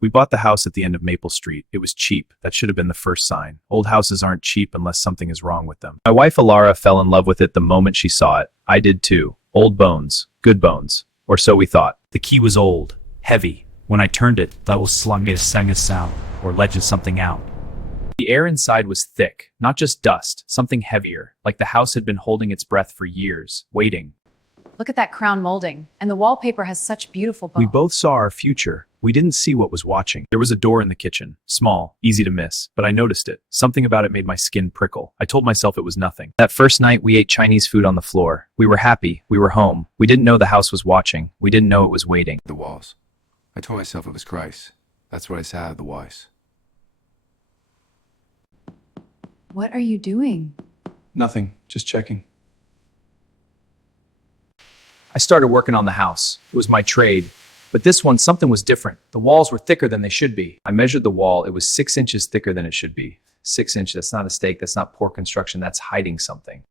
We bought the house at the end of Maple Street. It was cheap. That should have been the first sign. Old houses aren't cheap unless something is wrong with them. My wife Alara fell in love with it the moment she saw it. I did too. Old bones. Good bones. Or so we thought. The key was old. Heavy. When I turned it, that was slung it sang a sound. Or legend something out. The air inside was thick. Not just dust. Something heavier. Like the house had been holding its breath for years. Waiting. Look at that crown molding. And the wallpaper has such beautiful bones. We both saw our future. We didn't see what was watching. There was a door in the kitchen. Small, easy to miss, but I noticed it. Something about it made my skin prickle. I told myself it was nothing. That first night, we ate Chinese food on the floor. We were happy. We were home. We didn't know the house was watching. We didn't know it was waiting. The walls. I told myself it was Christ. That's what I said otherwise. What are you doing? Nothing. Just checking. I started working on the house. It was my trade. But this one, something was different. The walls were thicker than they should be. I measured the wall. It was 6 inches thicker than it should be. 6 inches. That's not a mistake. That's not poor construction. That's hiding something.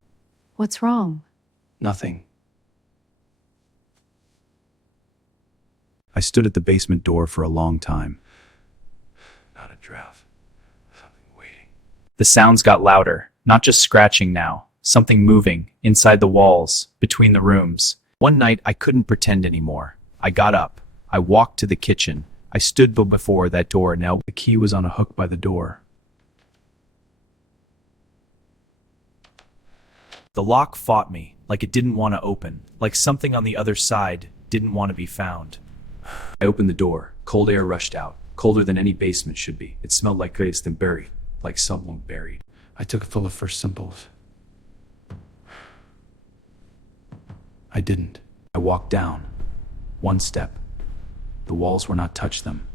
What's wrong? Nothing. I stood at the basement door for a long time. Not a draft. Something waiting. The sounds got louder. Not just scratching now. Something moving inside the walls, between the rooms. One night, I couldn't pretend anymore. I got up. I walked to the kitchen. I stood before that door. Now the key was on a hook by the door. The lock fought me, like it didn't want to open, like something on the other side didn't want to be found. I opened the door. Cold air rushed out, colder than any basement should be. It smelled like it's been buried, like someone buried. I took it full of first symbols. I didn't. I walked down. One step. The walls were not touched them.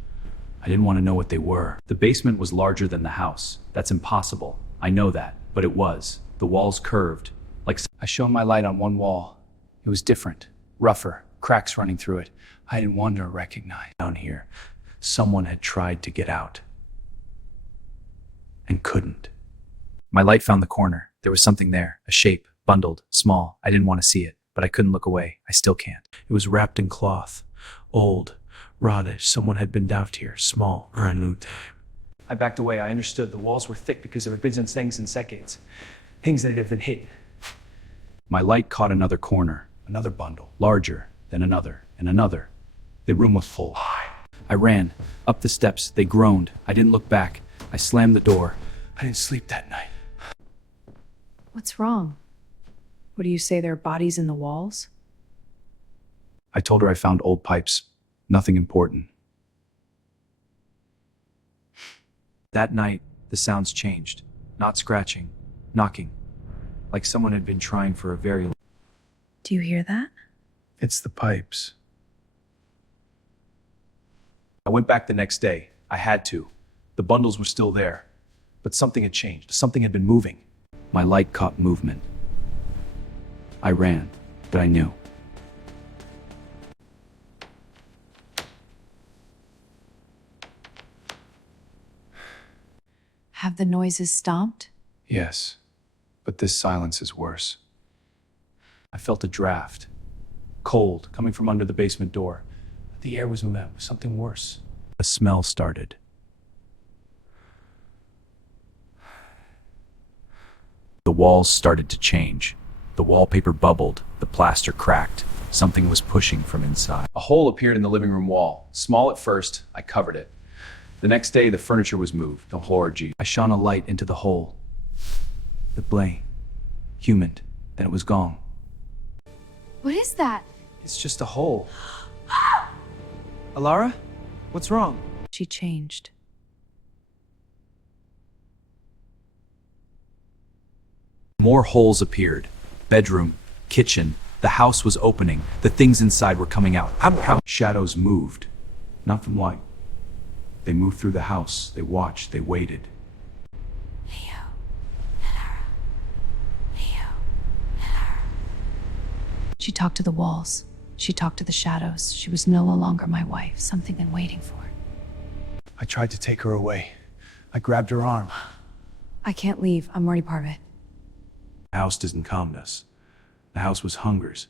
I didn't want to know what they were. The basement was larger than the house. That's impossible. I know that, but it was. The walls curved. Like I shone my light on one wall. It was different, rougher, cracks running through it. I didn't want to recognize. Down here, someone had tried to get out and couldn't. My light found the corner. There was something there, a shape, bundled, small. I didn't want to see it, but I couldn't look away. I still can't. It was wrapped in cloth, old, rotted. Someone had been down here, small, or a new time. I backed away. I understood the walls were thick because there had been things in decades, things that had been hidden. My light caught another corner, another bundle, larger than another, and another. The room was full. I ran up the steps. They groaned. I didn't look back. I slammed the door. I didn't sleep that night. What's wrong? What do you say, there are bodies in the walls? I told her I found old pipes. Nothing important. That night, the sounds changed. Not scratching, knocking. Like someone had been trying for a very long. Do you hear that? It's the pipes. I went back the next day. I had to. The bundles were still there. But something had changed. Something had been moving. My light caught movement. I ran, but I knew. Have the noises stopped? Yes, but this silence is worse. I felt a draft. Cold, coming from under the basement door. The air was met with something worse. A smell started. The walls started to change. The wallpaper bubbled. The plaster cracked. Something was pushing from inside. A hole appeared in the living room wall. Small at first, I covered it. The next day, the furniture was moved. The orgy. I shone a light into the hole. The blade. Humaned. Then it was gone. What is that? It's just a hole. Alara? What's wrong? She changed. More holes appeared. Bedroom, kitchen. The house was opening. The things inside were coming out. Shadows moved. Not from light. They moved through the house. They watched. They waited. She talked to the walls. She talked to the shadows. She was no longer my wife. Something been waiting for her. I tried to take her away. I grabbed her arm. I can't leave. I'm already part of it. The house didn't calm us. The house was hunger's.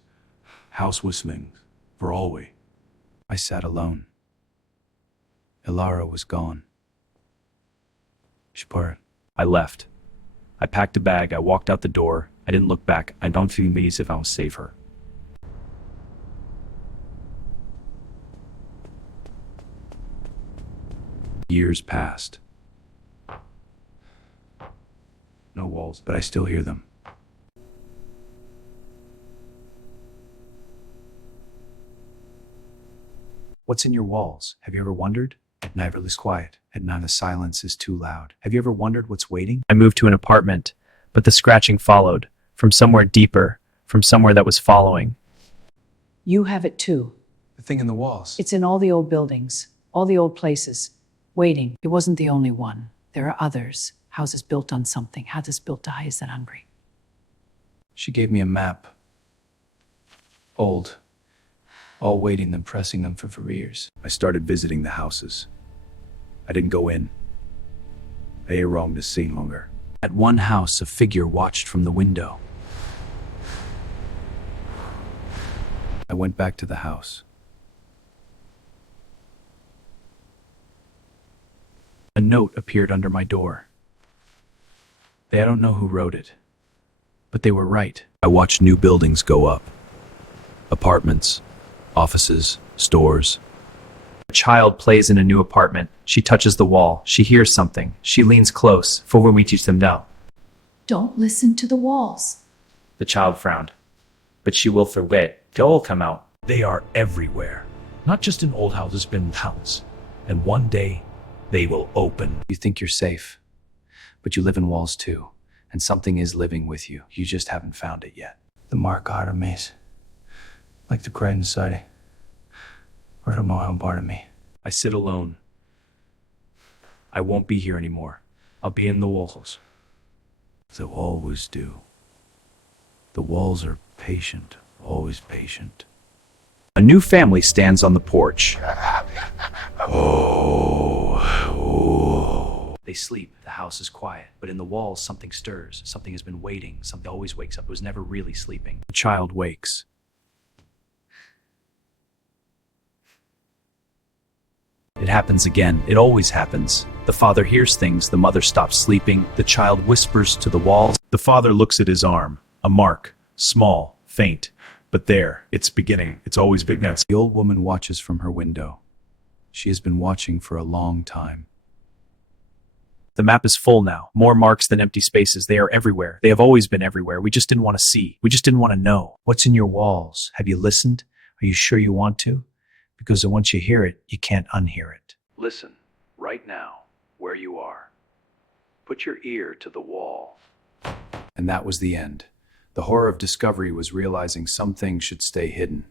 House whistling for always. I sat alone. Ilara was gone. Shpar. I left. I packed a bag. I walked out the door. I didn't look back. I don't feel me as if I will save her. Years passed. No walls, but I still hear them. What's in your walls? Have you ever wondered? At night is quiet. At night the silence is too loud. Have you ever wondered what's waiting? I moved to an apartment, but the scratching followed, from somewhere deeper, from somewhere that was following. You have it too. The thing in the walls. It's in all the old buildings, all the old places. Waiting. It wasn't the only one. There are others. Houses built on something. Houses built to hide that hungry. She gave me a map. Old. All waiting, then pressing them for years. I started visiting the houses. I didn't go in. They are wrong to see longer. At one house, a figure watched from the window. I went back to the house. A note appeared under my door. I don't know who wrote it, but they were right. I watched new buildings go up. Apartments, offices, stores. A child plays in a new apartment. She touches the wall. She hears something. She leans close. For when we teach them now. Don't listen to the walls. The child frowned. But she will forget. They'll all come out. They are everywhere. Not just in old houses, but in towns. And one day, they will open. You think you're safe, but you live in walls too. And something is living with you. You just haven't found it yet. The mark out of me. Like the cry inside. Right on my own part of me. I sit alone. I won't be here anymore. I'll be in the walls. They'll always do. The walls are patient, always patient. A new family stands on the porch. Oh. They sleep. The house is quiet. But in the walls, something stirs. Something has been waiting. Something always wakes up. It was never really sleeping. The child wakes. It happens again. It always happens. The father hears things. The mother stops sleeping. The child whispers to the walls. The father looks at his arm. A mark. Small. Faint. But there. It's beginning. It's always beginning. The old woman watches from her window. She has been watching for a long time. The map is full now. More marks than empty spaces. They are everywhere. They have always been everywhere. We just didn't want to see. We just didn't want to know. What's in your walls? Have you listened? Are you sure you want to? Because once you hear it, you can't unhear it. Listen, right now, where you are. Put your ear to the wall. And that was the end. The horror of discovery was realizing some things should stay hidden.